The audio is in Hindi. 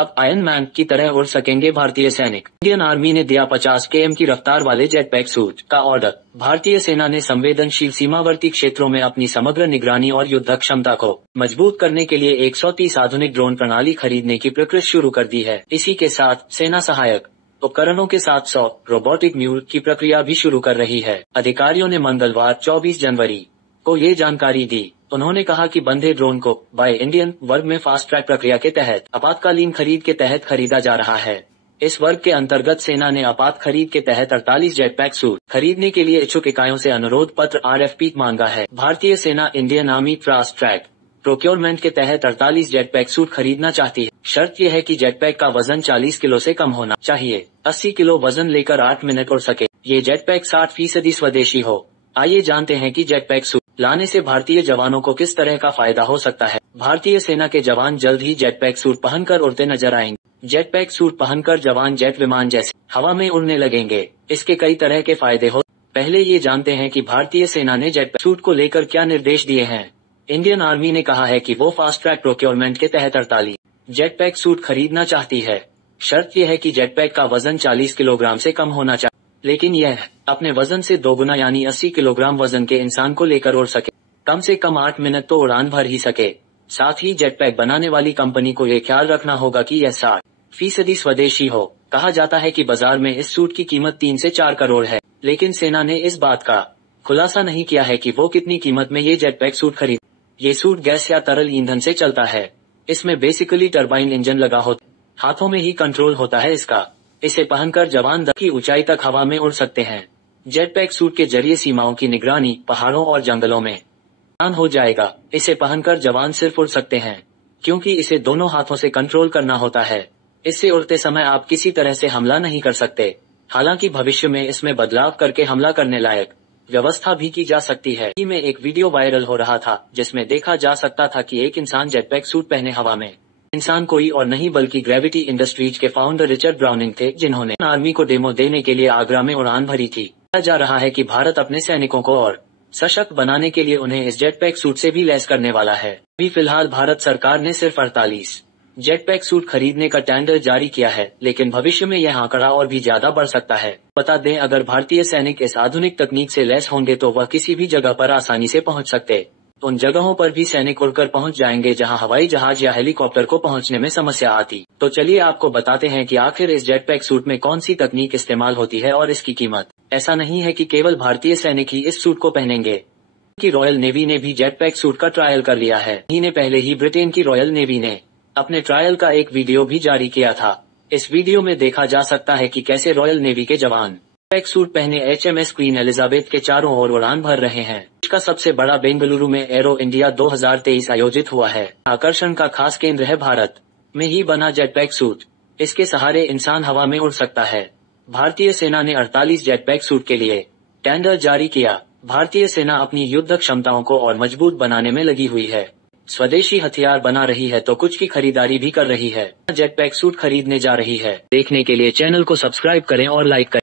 अब आयरन मैन की तरह उड़ सकेंगे भारतीय सैनिक। इंडियन आर्मी ने दिया 50 km की रफ्तार वाले जेटपैक सूट का ऑर्डर। भारतीय सेना ने संवेदनशील सीमावर्ती क्षेत्रों में अपनी समग्र निगरानी और युद्धक क्षमता को मजबूत करने के लिए 130 आधुनिक ड्रोन प्रणाली खरीदने की प्रक्रिया शुरू कर दी है। इसी के साथ सेना सहायक उपकरणों के साथ 100 रोबोटिक म्यूल की प्रक्रिया भी शुरू कर रही है। अधिकारियों ने मंगलवार 24 जनवरी को ये जानकारी दी। उन्होंने कहा कि बंधे ड्रोन को बाय इंडियन वर्ग में फास्ट ट्रैक प्रक्रिया के तहत आपातकालीन खरीद के तहत खरीदा जा रहा है। इस वर्ग के अंतर्गत सेना ने आपात खरीद के तहत 48 जेटपैक सूट खरीदने के लिए इच्छुक इकाइयों से अनुरोध पत्र RFP मांगा है। भारतीय सेना Indian army fast track procurement के तहत 48 जेटपैक सूट खरीदना चाहती है। शर्त यह है कि जेटपैक का वजन 40 किलो से कम होना चाहिए। 80 किलो वजन लेकर 8 मिनट उड़ सके। ये जेटपैक 60% स्वदेशी हो। आइए जानते हैं कि जेटपैक सूट लाने से भारतीय जवानों को किस तरह का फायदा हो सकता है। भारतीय सेना के जवान जल्द ही जेटपैक सूट पहनकर उड़ते नजर आएंगे। जेटपैक सूट पहनकर जवान जेट विमान जैसे हवा में उड़ने लगेंगे। इसके कई तरह के फायदे हो। पहले ये जानते हैं कि भारतीय सेना ने जेटपैक सूट को लेकर क्या निर्देश दिए हैं। इंडियन आर्मी ने कहा है कि वो फास्ट ट्रैक प्रोक्योरमेंट के तहत 48 जेटपैक सूट खरीदना चाहती है। शर्त यह है कि जेटपैक का वजन 40 किलोग्राम से कम होना चाहिए, लेकिन यह अपने वजन से दोगुना यानी 80 किलोग्राम वजन के इंसान को लेकर उड़ सके। कम से कम 8 मिनट तो उड़ान भर ही सके। साथ ही जेटपैक बनाने वाली कंपनी को यह ख्याल रखना होगा कि यह 60% स्वदेशी हो। कहा जाता है कि बाजार में इस सूट की कीमत 3 से 4 करोड़ है, लेकिन सेना ने इस बात का खुलासा नहीं किया है कि वो कितनी कीमत में ये जेटपैक सूट खरीद। ये सूट गैस या तरल ईंधन से चलता है। इसमें बेसिकली टरबाइन इंजन लगा होता, हाथों में ही कंट्रोल होता है इसका। इसे पहनकर जवान 10 की ऊंचाई तक हवा में उड़ सकते हैं। जेटपैक सूट के जरिए सीमाओं की निगरानी पहाड़ों और जंगलों में आसान हो जाएगा। इसे पहनकर जवान सिर्फ उड़ सकते हैं, क्योंकि इसे दोनों हाथों से कंट्रोल करना होता है। इससे उड़ते समय आप किसी तरह से हमला नहीं कर सकते। हालांकि भविष्य में इसमें बदलाव करके हमला करने लायक व्यवस्था भी की जा सकती है। में एक वीडियो वायरल हो रहा था जिसमें देखा जा सकता था कि एक इंसान जेटपैक सूट पहने हवा में। इंसान कोई और नहीं बल्कि ग्रेविटी इंडस्ट्रीज के फाउंडर रिचर्ड ब्राउनिंग थे, जिन्होंने आर्मी को डेमो देने के लिए आगरा में उड़ान भरी थी। कहा जा रहा है कि भारत अपने सैनिकों को और सशक्त बनाने के लिए उन्हें इस जेटपैक सूट से भी लैस करने वाला है। अभी फिलहाल भारत सरकार ने सिर्फ 48 जेटपैक सूट खरीदने का टेंडर जारी किया है, लेकिन भविष्य में यह आंकड़ा और भी ज्यादा बढ़ सकता है। बता दें, अगर भारतीय सैनिक इस आधुनिक तकनीक से लैस होंगे तो वह किसी भी जगह पर आसानी से पहुंच सकते। उन जगहों पर भी सैनिक उड़कर पहुंच जाएंगे जहां हवाई जहाज या हेलीकॉप्टर को पहुंचने में समस्या आती। तो चलिए आपको बताते हैं कि आखिर इस जेटपैक सूट में कौन सी तकनीक इस्तेमाल होती है और इसकी कीमत। ऐसा नहीं है कि केवल भारतीय सैनिक ही इस सूट को पहनेंगे, कि रॉयल नेवी ने भी जेटपैक सूट का ट्रायल कर लिया है। महीने पहले ही ब्रिटेन की रॉयल नेवी ने अपने ट्रायल का एक वीडियो भी जारी किया था। इस वीडियो में देखा जा सकता है कि कैसे रॉयल नेवी के जवान जेटपैक सूट पहने HMS क्वीन एलिजाबेथ के चारों ओर उड़ान भर रहे हैं। इसका सबसे बड़ा बेंगलुरु में एरो इंडिया 2023 आयोजित हुआ है। आकर्षण का खास केंद्र है भारत में ही बना जेटपैक सूट। इसके सहारे इंसान हवा में उड़ सकता है। भारतीय सेना ने 48 जेटपैक सूट के लिए टेंडर जारी किया। भारतीय सेना अपनी युद्ध क्षमताओं को और मजबूत बनाने में लगी हुई है। स्वदेशी हथियार बना रही है तो कुछ की खरीदारी भी कर रही है। जेटपैक सूट खरीदने जा रही है। देखने के लिए चैनल को सब्सक्राइब करें और लाइक करें।